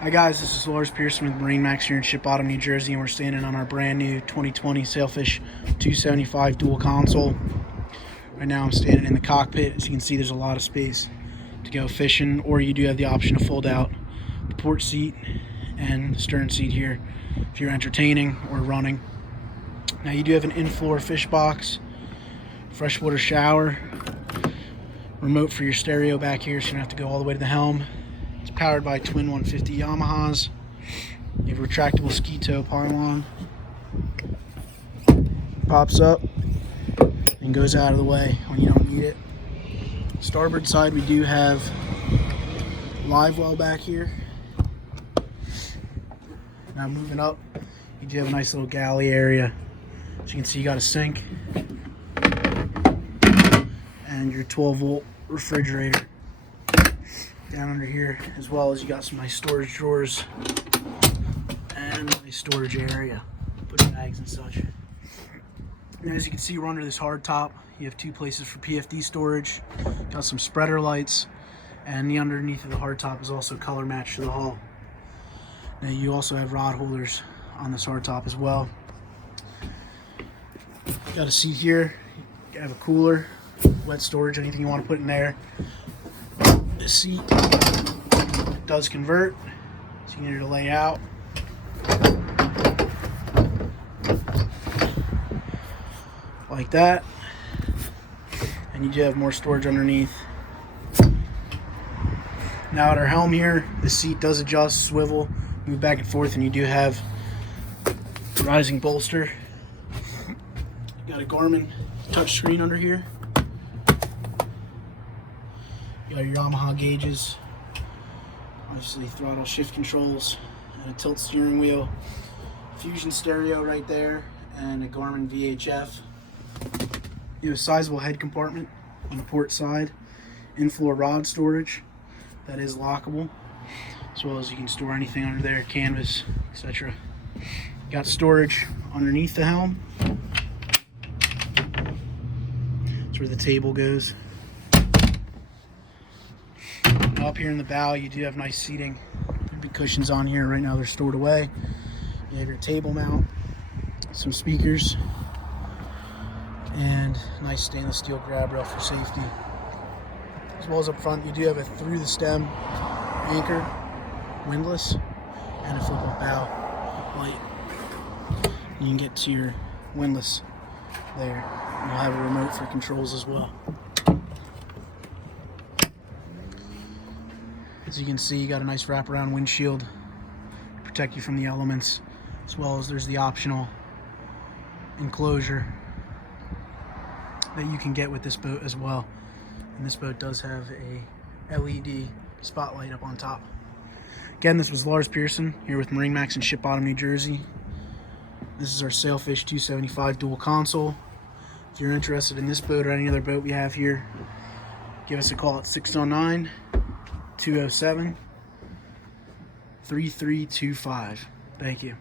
Hi guys, this is Lars Pearson with MarineMax here in Ship Bottom, New Jersey, and we're standing on our brand new 2020 Sailfish 275 dual console. Right now I'm standing in the cockpit. As you can see, there's a lot of space to go fishing, or you do have the option to fold out the port seat and the stern seat here if you're entertaining or running. Now you do have an in-floor fish box, freshwater shower, remote for your stereo back here so you don't have to go all the way to the helm. It's powered by twin 150 Yamahas. You have a retractable ski tow pylon. Pops up and goes out of the way when you don't need it. Starboard side, we do have live well back here. Now moving up, you do have a nice little galley area. As you can see, you got a sink and your 12-volt refrigerator down under here, as well as you got some nice storage drawers and a nice storage area, put bags and such. And as you can see, we're under this hard top. You have two places for Pfd storage, got some spreader lights, and the underneath of the hard top is also color matched to the hull. Now you also have rod holders on this hard top as well. Got a seat here, you have a cooler, wet storage, anything you want to put in there. This seat does convert, so you need to lay out. Like that. And you do have more storage underneath. Now at our helm here, the seat does adjust, swivel, move back and forth, and you do have rising bolster. You got a Garmin touchscreen under here. You got your Yamaha gauges, obviously throttle shift controls, and a tilt steering wheel, Fusion stereo right there, and a Garmin VHF. You have a sizable head compartment on the port side, in-floor rod storage that is lockable, as well as you can store anything under there, canvas, etc. Got storage underneath the helm. That's where the table goes. Up here in the bow, you do have nice seating. There'll be cushions on here. Right now they're stored away. You have your table mount, some speakers, and nice stainless steel grab rail for safety. As well as up front, you do have a through the stem anchor, windlass, and a flip-up bow light. You can get to your windlass there. And you'll have a remote for controls as well. As you can see, you got a nice wraparound windshield to protect you from the elements, as well as there's the optional enclosure that you can get with this boat as well. And this boat does have a LED spotlight up on top. Again, this was Lars Pearson here with MarineMax in Ship Bottom, New Jersey. This is our Sailfish 275 dual console. If you're interested in this boat or any other boat we have here, give us a call at 609-207-3325. Thank you.